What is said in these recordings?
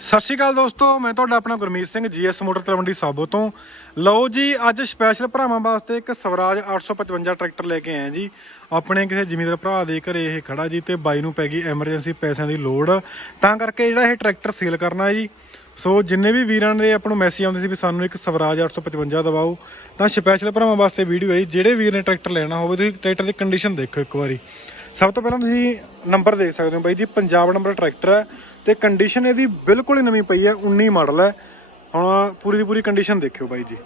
ਸਤਿ ਸ਼੍ਰੀ ਅਕਾਲ ਦੋਸਤੋ, ਮੈਂ ਤੁਹਾਡਾ ਆਪਣਾ ਗੁਰਮੀਤ ਸਿੰਘ, ਜੀਐਸ ਮੋਟਰ ਤਲਵੰਡੀ ਸਾਬੋ ਤੋਂ। ਲਓ ਜੀ, ਅੱਜ ਸਪੈਸ਼ਲ ਭਰਾਵਾਂ ਵਾਸਤੇ ਇੱਕ ਸਵਰਾਜ 855 ਟਰੈਕਟਰ ਲੈ ਕੇ ਆਏ ਜੀ। ਆਪਣੇ ਕਿਸੇ ਜ਼ਿਮੀਂਦਾਰ ਭਰਾ ਦੇ ਘਰੇ ਇਹ ਖੜਾ ਜੀ ਤੇ ਬਾਈ ਨੂੰ ਪੈ ਗਈ ਐਮਰਜੈਂਸੀ ਪੈਸਿਆਂ ਦੀ ਲੋੜ। ਤਾਂ ਕਰਕੇ ਜਿਹੜਾ ਇਹ ਟਰੈਕਟਰ ਸੇਲ ਕਰਨਾ ਹੈ ਜੀ। ਸੋ ਜਿੰਨੇ ਵੀ ਵੀਰਾਂ ਦੇ ਆਪਾਂ ਨੂੰ ਮੈਸੇਜ ਆਉਂਦੇ ਸੀ ਵੀ ਸਾਨੂੰ ਇੱਕ ਸਵਰਾਜ 855 ਦਵਾਓ, ਤਾਂ ਸਪੈਸ਼ਲ ਭਰਾਵਾਂ ਵਾਸਤੇ ਵੀਡੀਓ ਹੈ ਜੀ। ਜਿਹੜੇ ਵੀਰ ਨੇ ਟਰੈਕਟਰ ਲੈਣਾ ਹੋਵੇ, ਤੁਸੀਂ ਟਰੈਕਟਰ ਦੀ ਕੰਡੀਸ਼ਨ ਦੇਖੋ ਇੱਕ ਵਾਰੀ। ਸਭ ਤੋਂ ਪਹਿਲਾਂ ਤੁਸੀਂ ਨੰਬਰ ਦੇਖ ਸਕਦੇ ਹੋ ਬਾਈ ਜੀ, ਪੰਜਾਬ ਨੰਬਰ ਟਰੈਕਟਰ ਹੈ। ਤੇ ਕੰਡੀਸ਼ਨ ਇਹਦੀ ਬਿਲਕੁਲ ਹੀ ਨਵੀਂ ਪਈ ਹੈ 19 ਮਾਡਲ ਹੈ। ਹੁਣ ਪੂਰੀ ਦੀ ਪੂਰੀ ਕੰਡੀਸ਼ਨ ਦੇਖਿਓ ਬਾਈ ਜੀ।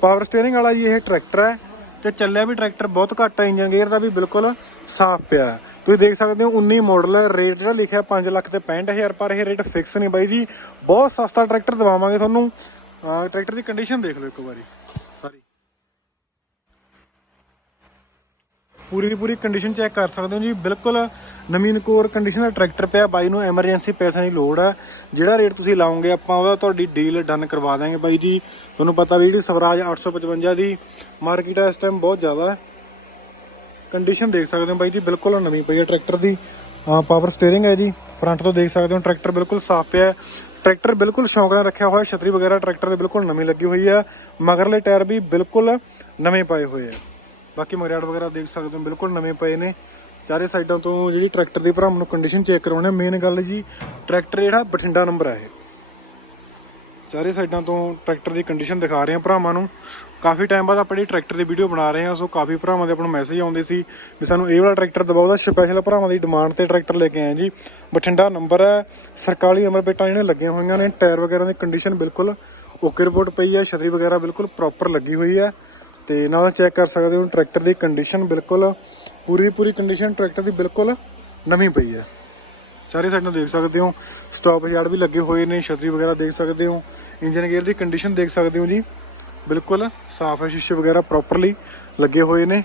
ਪਾਵਰ ਸਟੀਅਰਿੰਗ ਵਾਲਾ ਜੀ ਇਹ ਟਰੈਕਟਰ ਹੈ ਤੇ ਚੱਲਿਆ ਵੀ ਟਰੈਕਟਰ ਬਹੁਤ ਘੱਟ ਹੈ ਇੰਜਨ ਗੇਅਰ ਦਾ ਵੀ ਬਿਲਕੁਲ ਸਾਫ਼ ਪਿਆ ਤੁਸੀਂ ਦੇਖ ਸਕਦੇ ਹੋ 19 ਮਾਡਲ ਹੈ ਰੇਟ ਜਿਹੜਾ ਲਿਖਿਆ 5 ਲੱਖ ਤੇ 65000 ਪਰ ਇਹ ਰੇਟ ਫਿਕਸ ਨਹੀਂ ਬਾਈ ਜੀ। ਬਹੁਤ ਸਸਤਾ ਟਰੈਕਟਰ ਦਵਾਵਾਂਗੇ ਤੁਹਾਨੂੰ। ਟਰੈਕਟਰ ਦੀ ਕੰਡੀਸ਼ਨ ਦੇਖ ਲਓ ਇੱਕ ਵਾਰੀ। ਪੂਰੀ ਦੀ ਪੂਰੀ ਕੰਡੀਸ਼ਨ ਚੈੱਕ ਕਰ ਸਕਦੇ ਹੋ ਜੀ। ਬਿਲਕੁਲ ਨਵੀਂ ਨਕੋਰ ਕੰਡੀਸ਼ਨ ਦਾ ਟਰੈਕਟਰ ਪਿਆ। ਬਾਈ ਨੂੰ ਐਮਰਜੈਂਸੀ ਪੈਸਿਆਂ ਦੀ ਲੋੜ ਹੈ ਜਿਹੜਾ ਰੇਟ ਤੁਸੀਂ ਲਾਉਂਗੇ ਆਪਾਂ ਉਹਦਾ ਤੁਹਾਡੀ ਡੀਲ ਡਨ ਕਰਵਾ ਦਾਂਗੇ ਬਾਈ ਜੀ। ਤੁਹਾਨੂੰ ਪਤਾ ਵੀ ਜਿਹੜੀ ਸਵਰਾਜ 855 ਦੀ ਮਾਰਕੀਟ ਇਸ ਟਾਈਮ ਬਹੁਤ ਜ਼ਿਆਦਾ ਹੈ ਕੰਡੀਸ਼ਨ ਦੇਖ ਸਕਦੇ ਹੋ ਬਾਈ ਜੀ। ਬਿਲਕੁਲ ਨਵੀਂ ਪਈ ਹੈ ਟਰੈਕਟਰ ਦੀ। ਪਾਵਰ ਸਟੀਅਰਿੰਗ ਹੈ ਜੀ। ਫਰੰਟ ਤੋਂ ਦੇਖ ਸਕਦੇ ਹੋ ਟਰੈਕਟਰ ਬਿਲਕੁਲ ਸਾਫ਼ ਪਿਆ। ਟਰੈਕਟਰ ਬਿਲਕੁਲ ਸ਼ੌਂਕ ਨਾਲ ਰੱਖਿਆ ਹੋਇਆ। ਛਤਰੀ ਵਗੈਰਾ ਟਰੈਕਟਰ ਦੇ ਬਿਲਕੁਲ ਨਵੀਂ ਲੱਗੀ ਹੋਈ ਹੈ ਮਗਰਲੇ ਟਾਇਰ ਵੀ ਬਿਲਕੁਲ ਨਵੇਂ ਪਾਏ ਹੋਏ ਆ। ਬਾਕੀ ਮਗਰਾੜ ਵਗੈਰਾ ਦੇਖ ਸਕਦੇ ਹੋ, ਬਿਲਕੁਲ ਨਵੇਂ ਪਏ ਨੇ। ਚਾਰੇ ਸਾਈਡਾਂ ਤੋਂ ਜਿਹੜੀ ਟਰੈਕਟਰ ਦੀ ਭਰਾ ਨੂੰ ਕੰਡੀਸ਼ਨ ਚੈੱਕ ਕਰਾਉਣੇ ਮੇਨ ਗੱਲ ਜੀ, ਟਰੈਕਟਰ ਜਿਹੜਾ ਬਠਿੰਡਾ ਨੰਬਰ ਹੈ ਇਹ। ਚਾਰੇ ਸਾਈਡਾਂ ਤੋਂ ਟਰੈਕਟਰ ਦੀ ਕੰਡੀਸ਼ਨ ਦਿਖਾ ਰਹੇ ਹਾਂ ਭਰਾਵਾਂ ਨੂੰ। ਕਾਫੀ ਟਾਈਮ ਬਾਅਦ ਆਪਾਂ ਜਿਹੜੀ ਟਰੈਕਟਰ ਦੀ ਵੀਡੀਓ ਬਣਾ ਰਹੇ ਹਾਂ ਸੋ ਕਾਫੀ ਭਰਾਵਾਂ ਦੇ ਆਪਾਂ ਨੂੰ ਮੈਸੇਜ ਆਉਂਦੇ ਸੀ ਵੀ ਸਾਨੂੰ ਇਹ ਵਾਲਾ ਟਰੈਕਟਰ ਦਬਾਓ ਦਾ ਸਪੈਸ਼ਲ ਭਰਾਵਾਂ ਦੀ ਡਿਮਾਂਡ ਤੇ ਟਰੈਕਟਰ ਲੈ ਕੇ ਆਏ ਜੀ। ਬਠਿੰਡਾ ਨੰਬਰ ਹੈ ਸਰਕਾਰੀ ਨੰਬਰ ਪਲੇਟਾਂ ਜਿਹੜੀਆਂ ਲੱਗੀਆਂ ਹੋਈਆਂ ਨੇ ਟਾਇਰ ਵਗੈਰਾ ਦੀ ਕੰਡੀਸ਼ਨ ਬਿਲਕੁਲ ਓਕੇ ਰਿਪੋਰਟ ਪਈ ਹੈ ਛਤਰੀ ਵਗੈਰਾ ਬਿਲਕੁਲ ਪ੍ਰੋਪਰ ਲੱਗੀ ਹੋਈ ਹੈ ਤੇ ਨਾਲ ਚੈੱਕ ਕਰ ਸਕਦੇ ਹੋ ਟਰੈਕਟਰ ਦੀ ਕੰਡੀਸ਼ਨ ਬਿਲਕੁਲ, ਪੂਰੀ ਦੀ ਪੂਰੀ ਕੰਡੀਸ਼ਨ ਟਰੈਕਟਰ ਦੀ ਬਿਲਕੁਲ ਨਵੀਂ ਪਈ ਹੈ। ਸਾਰੇ ਸਾਈਡ ਨੂੰ ਦੇਖ ਸਕਦੇ ਹੋ ਸਟਾਪ ਯਾਰਡ ਵੀ ਲੱਗੇ ਹੋਏ ਨੇ, ਛਤਰੀ ਵਗੈਰਾ ਦੇਖ ਸਕਦੇ ਹੋ ਇੰਜਨ ਗੇਅਰ ਦੀ ਕੰਡੀਸ਼ਨ ਦੇਖ ਸਕਦੇ ਹੋ ਜੀ। ਬਿਲਕੁਲ ਸਾਫ਼ ਹੈ, ਸ਼ੀਸ਼ੇ ਵਗੈਰਾ ਪ੍ਰੋਪਰਲੀ ਲੱਗੇ ਹੋਏ ਨੇ।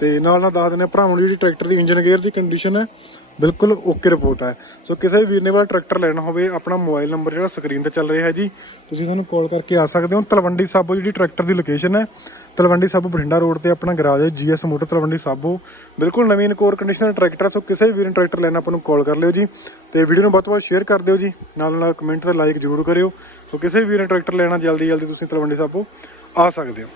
ਤੇ ਨਾਲ ਨਾਲ ਦੱਸ ਦਿੰਦੇ ਹਾਂ, ਭਰਾਵਾਂ ਨੂੰ ਜਿਹੜੀ ਟਰੈਕਟਰ ਦੀ ਇੰਜਨ ਗੇਅਰ ਦੀ ਕੰਡੀਸ਼ਨ ਹੈ ਬਿਲਕੁਲ ਓਕੇ ਰਿਪੋਰਟ ਹੈ ਸੋ ਕਿਸੇ ਵੀਰ ਨੇ ਵਾਲਾ ਟਰੈਕਟਰ ਲੈਣਾ ਹੋਵੇ ਆਪਣਾ ਮੋਬਾਈਲ ਨੰਬਰ ਜਿਹੜਾ ਸਕਰੀਨ ਤੇ ਚੱਲ ਰਿਹਾ ਹੈ ਜੀ ਤੁਸੀਂ ਸਾਨੂੰ ਕਾਲ ਕਰਕੇ ਆ ਸਕਦੇ ਹੋ। ਤਲਵੰਡੀ ਸਾਬੋ ਜਿਹੜੀ ਟਰੈਕਟਰ ਦੀ ਲੋਕੇਸ਼ਨ ਹੈ ਤਲਵੰਡੀ ਸਾਬੋ ਬਠਿੰਡਾ ਰੋਡ ਤੇ ਆਪਣਾ ਗਰਾਜ ਹੈ ਜੀਐਸ ਮੋਟਰ ਤਲਵੰਡੀ ਸਾਬੋ। ਬਿਲਕੁਲ ਨਵੀਂ ਕੋਰ ਕੰਡੀਸ਼ਨ ਦਾ ਟਰੈਕਟਰ ਹੈ, ਸੋ ਕਿਸੇ ਵੀਰ ਨੇ ਟਰੈਕਟਰ ਲੈਣਾ ਆਪਾਂ ਨੂੰ ਕਾਲ ਕਰ ਲਿਓ ਜੀ। ਤੇ ਵੀਡੀਓ ਨੂੰ ਬਹੁਤ ਬਹੁਤ ਸ਼ੇਅਰ ਕਰ ਦਿਓ ਜੀ। ਨਾਲ ਨਾਲ ਕਮੈਂਟ ਤੇ ਲਾਈਕ ਜ਼ਰੂਰ ਕਰਿਓ। ਸੋ ਕਿਸੇ ਵੀਰ ਨੇ ਟਰੈਕਟਰ ਲੈਣਾ ਜਲਦੀ ਜਲਦੀ ਤੁਸੀਂ ਤਲਵੰਡੀ ਸਾਬੋ ਆ ਸਕਦੇ ਹੋ।